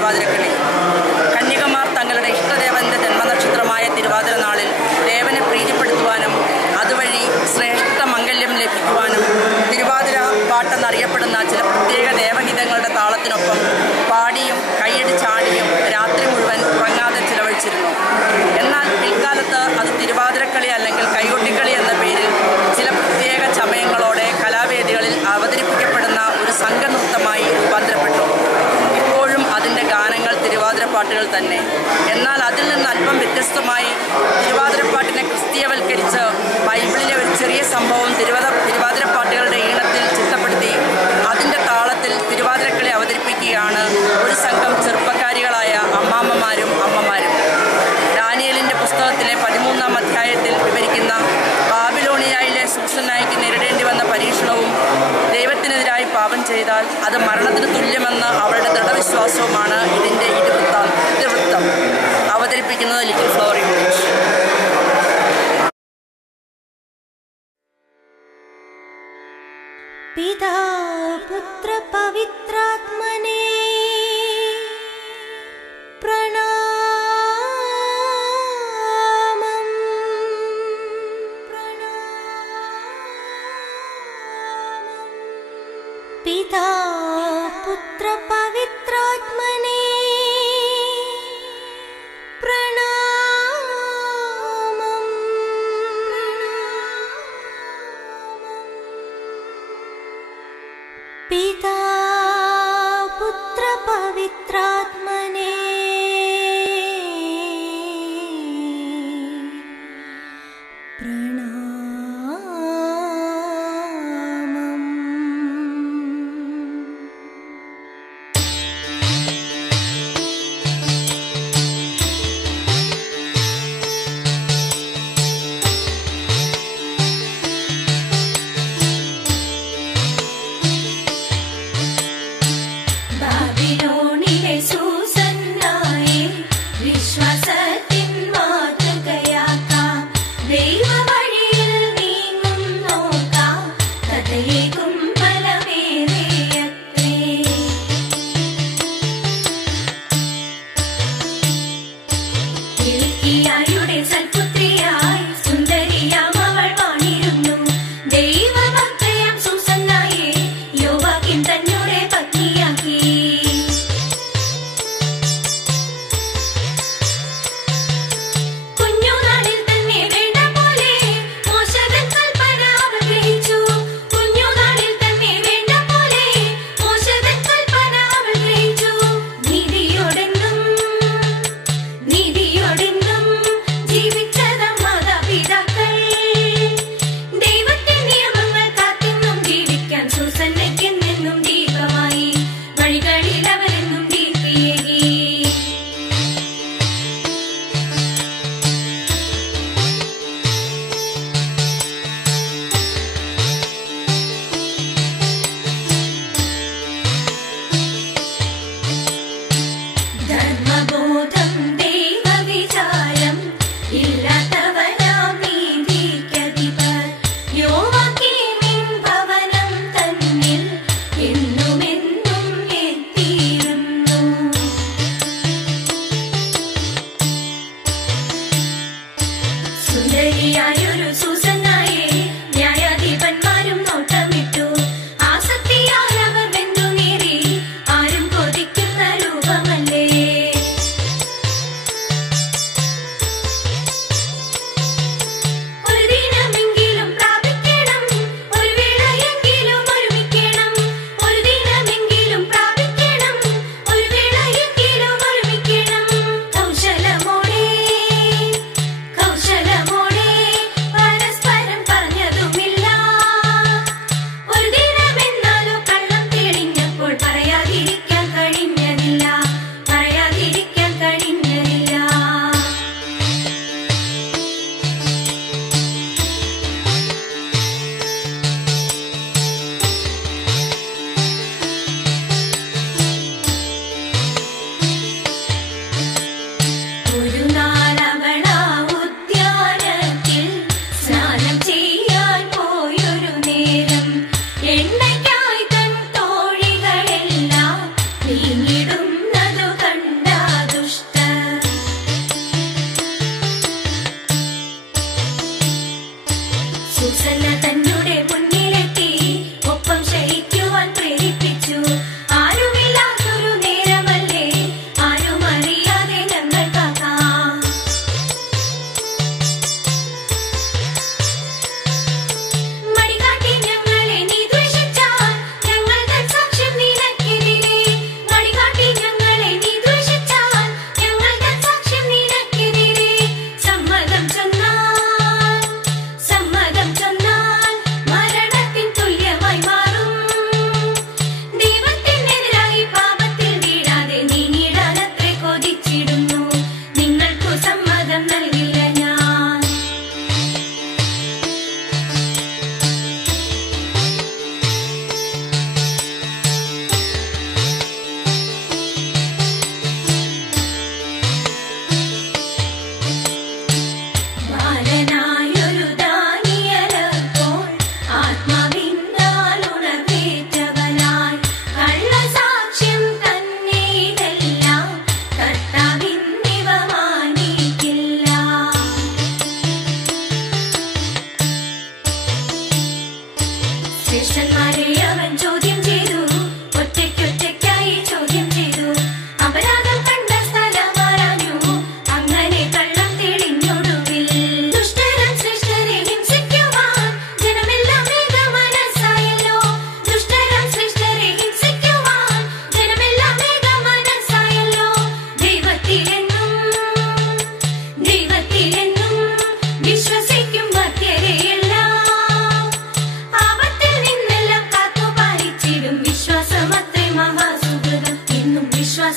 തിരുവാതിരക്കളി. കന്യകമാർ തങ്ങളുടെ ഇഷ്ടദേവന്റെ ജന്മനക്ഷത്രമായ തിരുവാതിര നാളിൽ ദേവനെ പ്രീതിപ്പെടുത്തുവാനും അതുവഴി ശ്രേഷ്ഠ മംഗല്യം ലഭിക്കുവാനും തിരുവാതിര പാട്ടെന്നറിയപ്പെടുന്ന ചില പ്രത്യേക ദേവഗീതങ്ങളുടെ താളത്തിനൊപ്പം പാടിയും കൈയടിച്ചാടിയും രാത്രി മുഴുവൻ ഉറങ്ങാതെ ചിലവഴിച്ചിരുന്നു. എന്നാൽ പിൽക്കാലത്ത് അത് തിരുവാതിരക്കളി അല്ലെങ്കിൽ കൈകൊട്ടിക്കളി എന്ന പേരിൽ ചില പ്രത്യേക ചമയങ്ങളോടെ കലാവേദികളിൽ അവതരിപ്പിക്കപ്പെടുന്ന ഒരു സംഘനൃത്തമായി രൂപാന്തരപ്പെട്ടു. ഇപ്പോഴും അതിൻ്റെ ഗാനങ്ങൾ തിരുവാതിരപ്പാട്ടുകൾ തന്നെ. എന്നാൽ അതിൽ നിന്ന് അല്പം വ്യത്യസ്തമായി തിരുവാതിരപ്പാട്ടിനെ ക്രിസ്തീയവൽക്കരിച്ച് ബൈബിളിലെ ഒരു ചെറിയ സംഭവം തിരുവാതിരപ്പാട്ടുകളുടെ ഈണത്തിൽ ചിട്ടപ്പെടുത്തി അതിൻ്റെ താളത്തിൽ തിരുവാതിരക്കളി അവതരിപ്പിക്കുകയാണ് ഒരു സംഘം ചെറുപ്പക്കാരികളായ അമ്മാമ്മമാരും അമ്മമാരും. ദാനിയേലിൻ്റെ പുസ്തകത്തിലെ 13-ാം അധ്യായത്തിൽ വിവരിക്കുന്ന ബാബിലോണിയയിലെ സൂസന്നായിക്ക് നേരിടേണ്ടി വന്ന പരീക്ഷണവും ദൈവത്തിനെതിരായി പാപം ചെയ്താൽ അത് മരണത്തിന് തുല്യമെന്ന് അവരുടെ ദൃഢവിശ്വാസവുമാണ് ഇതിൻ്റെ ഇതിവൃത്തം. അവതരിപ്പിക്കുന്നത് ലിറ്റിൽ ഫ്ലവർ ഇംഗ്ലീഷ്. പിതാ പുത്ര പവിത്രാത്മനേ പ്രണാമം. പിതാ പുത്ര പവിത്രാത്മനേ പ്രണാമം. പിതാ പുത്ര പവിത്രാത്മനേ പ്രണാമം. ബാബിലോണിലെ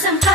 मासं